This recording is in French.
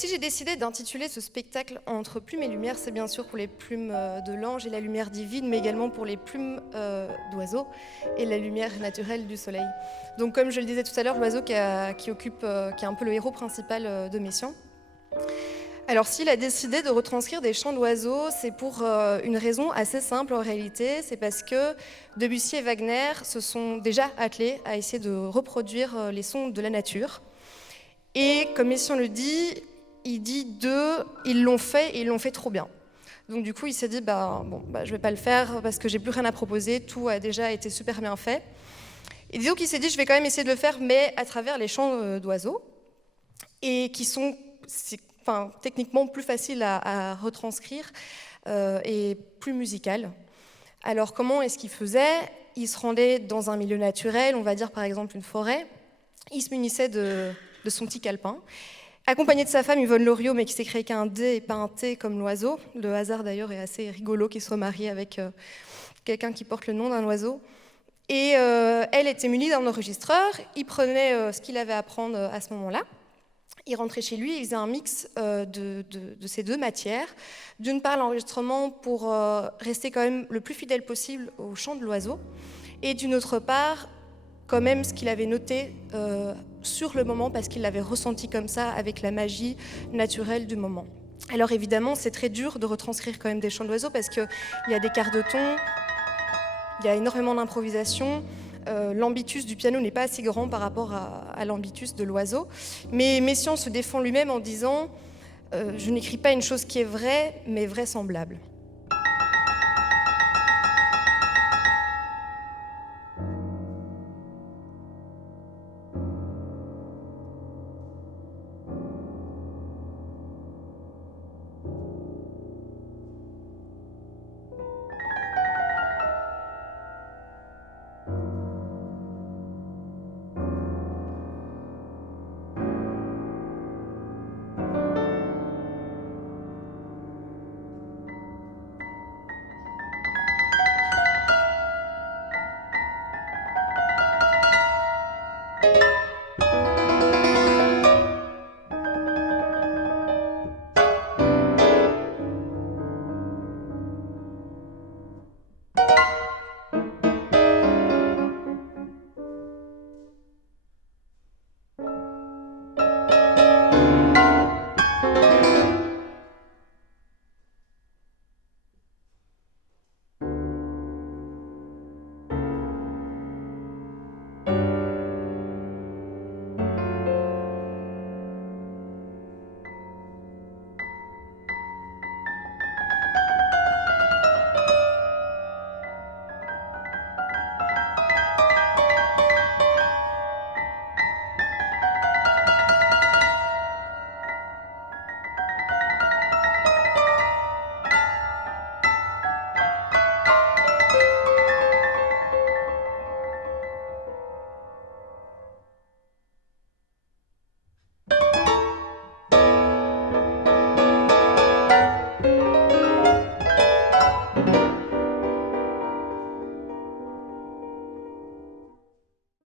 Si j'ai décidé d'intituler ce spectacle Entre plumes et lumière, c'est bien sûr pour les plumes de l'ange et la lumière divine, mais également pour les plumes d'oiseaux et la lumière naturelle du soleil. Donc comme je le disais tout à l'heure, l'oiseau qui est un peu le héros principal de Messiaen. Alors s'il a décidé de retranscrire des chants d'oiseaux, c'est pour une raison assez simple en réalité, c'est parce que Debussy et Wagner se sont déjà attelés à essayer de reproduire les sons de la nature. Et comme Messiaen le dit, il dit d'eux, ils l'ont fait et ils l'ont fait trop bien. Donc du coup, il s'est dit, je vais pas le faire parce que j'ai plus rien à proposer, tout a déjà été super bien fait. Et disons qu'il s'est dit, je vais quand même essayer de le faire, mais à travers les chants d'oiseaux, et qui sont techniquement plus faciles à retranscrire et plus musicales. Alors comment est-ce qu'il faisait ? Il se rendait dans un milieu naturel, on va dire par exemple une forêt, il se munissait de son petit calepin, accompagné de sa femme Yvonne Loriot, mais qui s'est créé qu'un D et pas un T comme l'oiseau. Le hasard d'ailleurs est assez rigolo qu'il soit marié avec quelqu'un qui porte le nom d'un oiseau. Et elle était munie d'un enregistreur, il prenait ce qu'il avait à prendre à ce moment-là, il rentrait chez lui, il faisait un mix de ces deux matières. D'une part, l'enregistrement pour rester quand même le plus fidèle possible au chant de l'oiseau, et d'une autre part, quand même ce qu'il avait noté sur le moment, parce qu'il l'avait ressenti comme ça, avec la magie naturelle du moment. Alors évidemment, c'est très dur de retranscrire quand même des chants d'oiseaux, parce qu'il y a des quarts de ton, il y a énormément d'improvisation. L'ambitus du piano n'est pas assez grand par rapport à l'ambitus de l'oiseau. Mais Messiaen se défend lui-même en disant je n'écris pas une chose qui est vraie, mais vraisemblable.